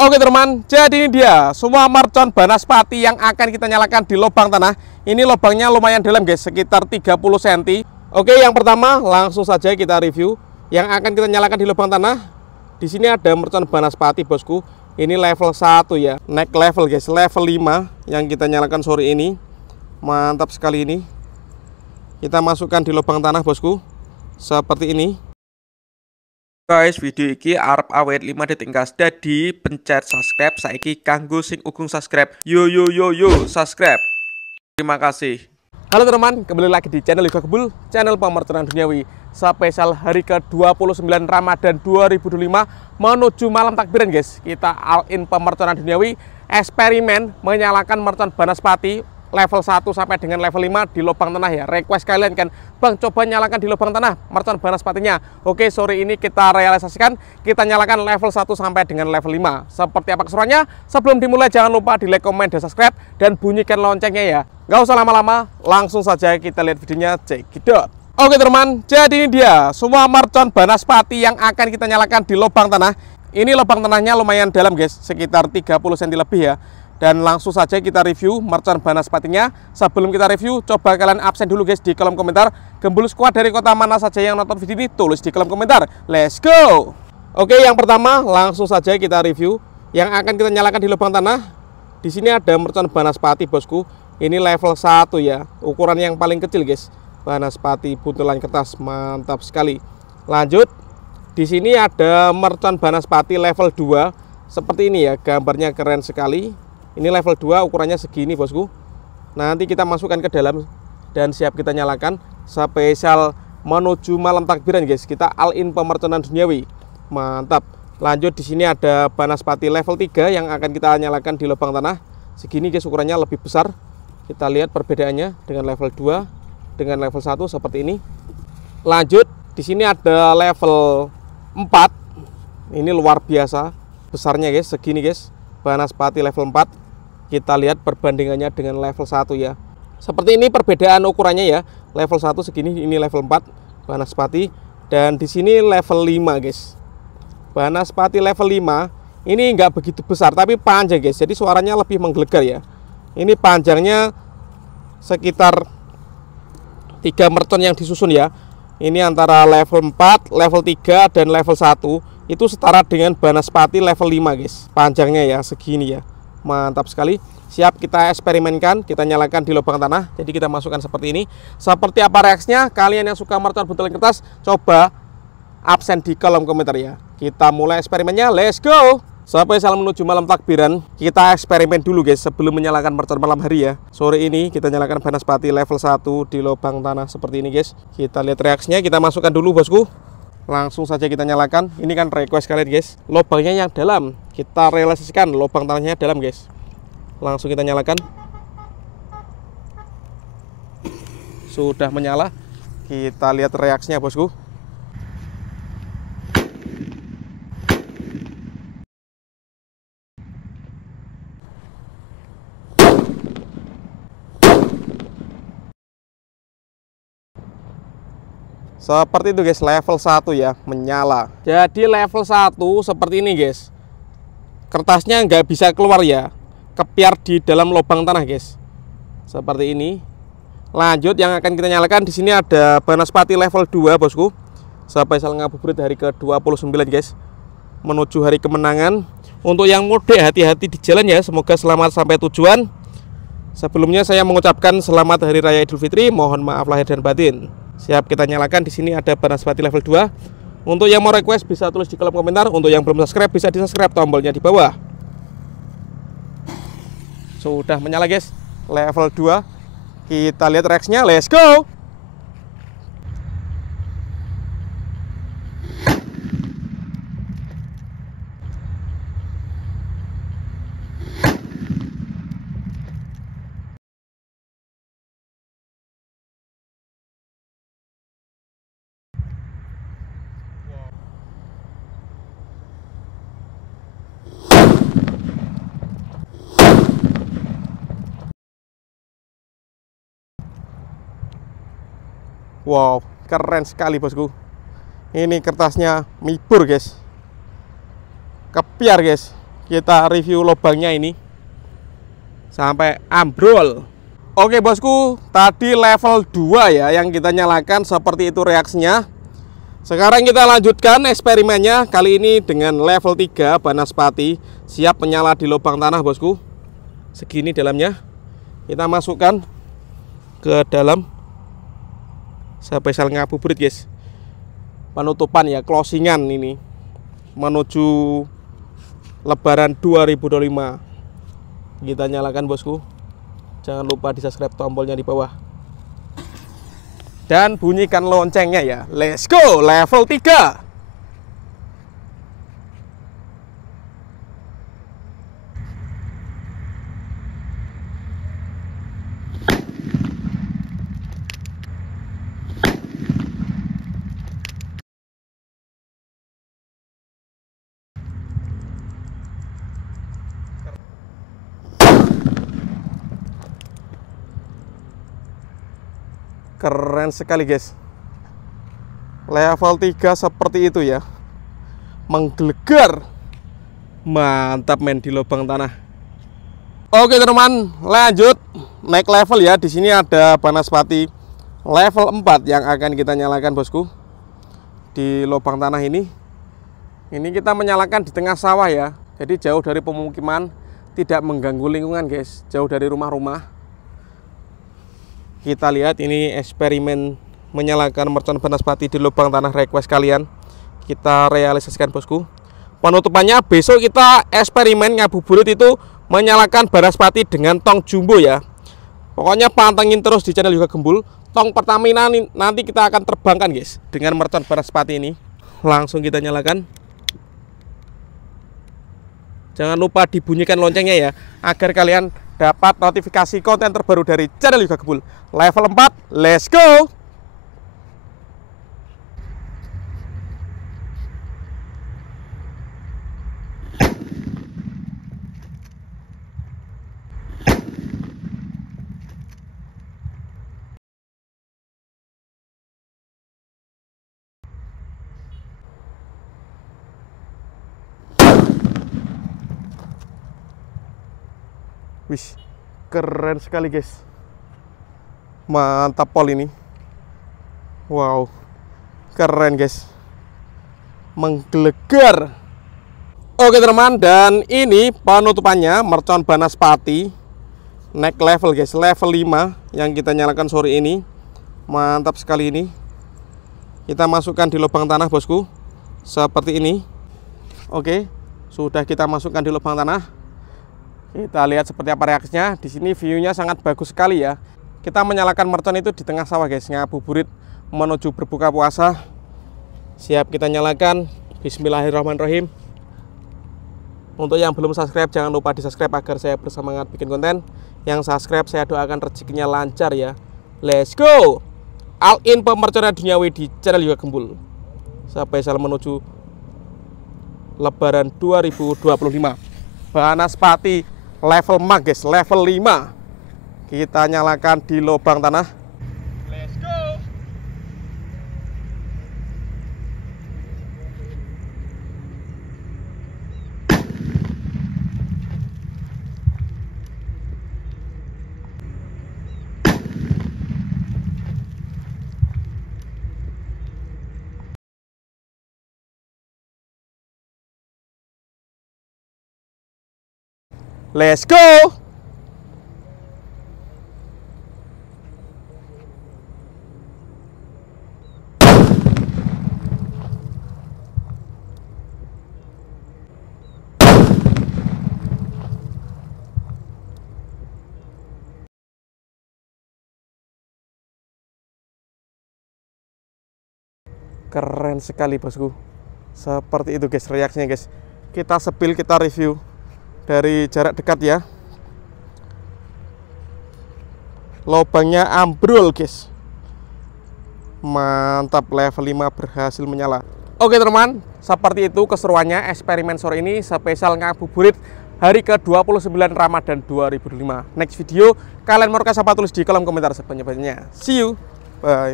Oke teman, jadi ini dia semua mercon banaspati yang akan kita nyalakan di lubang tanah. Ini lubangnya lumayan dalam guys, sekitar 30 cm. Oke, yang pertama langsung saja kita review yang akan kita nyalakan di lubang tanah. Di sini ada mercon banaspati bosku. Ini level 1 ya, next level guys, level 5 yang kita nyalakan sore ini. Mantap sekali ini. Kita masukkan di lubang tanah bosku, seperti ini. Guys, video ini arep awet 5 detik gas. Jadi pencet subscribe saiki kanggo sing ugung subscribe. Yo subscribe. Terima kasih. Halo teman, kembali lagi di channel Yoga Kebul, channel pemercon duniawi. Spesial hari ke-29 Ramadan 2025 menuju malam takbiran guys. Kita all in pemerconan duniawi, eksperimen menyalakan mercon banaspati level 1 sampai dengan level 5 di lubang tanah ya. Request kalian kan, Bang coba nyalakan di lubang tanah mercon banaspatinya. Oke, sore ini kita realisasikan, kita nyalakan level 1 sampai dengan level 5. Seperti apa keseruannya? Sebelum dimulai jangan lupa di like, comment, dan subscribe, dan bunyikan loncengnya ya. Nggak usah lama-lama, langsung saja kita lihat videonya, cekidot. Oke teman, jadi ini dia semua mercon banaspati yang akan kita nyalakan di lubang tanah. Ini lubang tanahnya lumayan dalam guys, sekitar 30 cm lebih ya. Dan langsung saja kita review mercon banaspatinya. Sebelum kita review, coba kalian absen dulu guys di kolom komentar. Gembul squad dari kota mana saja yang nonton video ini, tulis di kolom komentar. Let's go. Oke, yang pertama langsung saja kita review yang akan kita nyalakan di lubang tanah. Di sini ada mercon banaspati bosku. Ini level 1 ya, ukuran yang paling kecil guys. Banaspati buntelan kertas, mantap sekali. Lanjut, di sini ada mercon banaspati level 2. Seperti ini ya, gambarnya keren sekali. Ini level 2, ukurannya segini bosku. Nanti kita masukkan ke dalam dan siap kita nyalakan. Spesial menuju malam takbiran guys. Kita all in pemerconan duniawi. Mantap. Lanjut, di sini ada banaspati level 3 yang akan kita nyalakan di lubang tanah. Segini guys, ukurannya lebih besar. Kita lihat perbedaannya dengan level 2 dengan level 1 seperti ini. Lanjut, di sini ada level 4. Ini luar biasa besarnya guys, segini guys. Banaspati level 4. Kita lihat perbandingannya dengan level 1 ya. Seperti ini perbedaan ukurannya ya. Level 1 segini, ini level 4 banaspati, dan di sini level 5 guys. Banaspati level 5 ini enggak begitu besar tapi panjang guys. Jadi suaranya lebih menggelegar ya. Ini panjangnya sekitar 3 mercon yang disusun ya. Ini antara level 4, level 3 dan level 1 itu setara dengan banaspati level 5 guys. Panjangnya ya segini ya. Mantap sekali. Siap kita eksperimenkan, kita nyalakan di lubang tanah. Jadi kita masukkan seperti ini. Seperti apa reaksinya? Kalian yang suka mercon buntelan kertas, coba absen di kolom komentar ya. Kita mulai eksperimennya, let's go. Sampai salam menuju malam takbiran. Kita eksperimen dulu guys sebelum menyalakan mercon malam hari ya. Sore ini kita nyalakan banaspati level 1 di lubang tanah seperti ini guys. Kita lihat reaksinya, kita masukkan dulu bosku. Langsung saja kita nyalakan. Ini kan request kalian guys, lubangnya yang dalam. Kita realisasikan lubang tanahnya dalam guys. Langsung kita nyalakan. Sudah menyala. Kita lihat reaksinya bosku. Seperti itu guys, level 1 ya, menyala. Jadi level 1 seperti ini guys. Kertasnya nggak bisa keluar ya, kepiar di dalam lubang tanah guys. Seperti ini. Lanjut, yang akan kita nyalakan di sini ada banaspati level 2 bosku. Sampai salam ngabuburit hari ke-29 guys, menuju hari kemenangan. Untuk yang mudik hati-hati di jalan ya, semoga selamat sampai tujuan. Sebelumnya saya mengucapkan selamat hari raya Idul Fitri, mohon maaf lahir dan batin. Siap kita nyalakan. Di sini ada banaspati level 2. Untuk yang mau request bisa tulis di kolom komentar. Untuk yang belum subscribe bisa di subscribe, tombolnya di bawah. Sudah menyala guys, level 2. Kita lihat reaksinya, let's go. Wow, keren sekali bosku. Ini kertasnya mibur guys, kepiar guys. kita review lubangnya ini sampai ambrol. Oke bosku, tadi level 2 ya yang kita nyalakan, seperti itu reaksinya. Sekarang kita lanjutkan eksperimennya, kali ini dengan level 3 banaspati. Siap menyala di lubang tanah bosku. Segini dalamnya. Kita masukkan ke dalam spesial ngabuburit guys. Penutupan ya, closingan ini menuju Lebaran 2025. Kita nyalakan bosku. Jangan lupa di subscribe, tombolnya di bawah. Dan bunyikan loncengnya ya. Let's go, level 3. Keren sekali guys. Level 3 seperti itu ya. Menggelegar. Mantap men di lubang tanah. Oke teman, lanjut naik level ya. Di sini ada banaspati level 4 yang akan kita nyalakan bosku. Di lubang tanah ini. Ini kita menyalakan di tengah sawah ya. Jadi jauh dari pemukiman, tidak mengganggu lingkungan guys. Jauh dari rumah-rumah. Kita lihat ini eksperimen menyalakan mercon banaspati di lubang tanah request kalian. Kita realisasikan bosku. Penutupannya besok kita eksperimen ngabuburit itu menyalakan banaspati dengan tong jumbo ya. Pokoknya pantengin terus di channel Yoga Gembul. Tong pertama nanti kita akan terbangkan guys dengan mercon banaspati ini. Langsung kita nyalakan. Jangan lupa dibunyikan loncengnya ya, agar kalian dapat notifikasi konten terbaru dari channel Yoga Gembul. Level 4, let's go! Wih, keren sekali guys. Mantap pol ini. Wow, keren guys. Menggelegar. Oke teman, dan ini penutupannya mercon banaspati next level guys, level 5 yang kita nyalakan sore ini. Mantap sekali ini. Kita masukkan di lubang tanah bosku. Seperti ini. Oke, sudah kita masukkan di lubang tanah. Kita lihat seperti apa reaksinya. Di sini view-nya sangat bagus sekali ya. Kita menyalakan mercon itu di tengah sawah guys, ngabuburit menuju berbuka puasa. Siap kita nyalakan. Bismillahirrahmanirrahim. Untuk yang belum subscribe, jangan lupa di subscribe agar saya bersemangat bikin konten. Yang subscribe saya doakan rezekinya lancar ya. Let's go. All in pemerconan duniawi di channel Yoga Gembul. Spesial menuju Lebaran 2025. Banaspati level max guys, level 5. Kita nyalakan di lubang tanah. Let's go. Let's go. Keren sekali bosku. Seperti itu guys reaksinya guys. Kita sepil, kita review dari jarak dekat ya. Lubangnya ambrol guys. Mantap, level 5 berhasil menyala. Oke teman, seperti itu keseruannya eksperimen sore ini spesial ngabuburit hari ke-29 Ramadan 2025. Next video kalian mau request apa, tulis di kolom komentar sebanyak-banyaknya. See you, bye.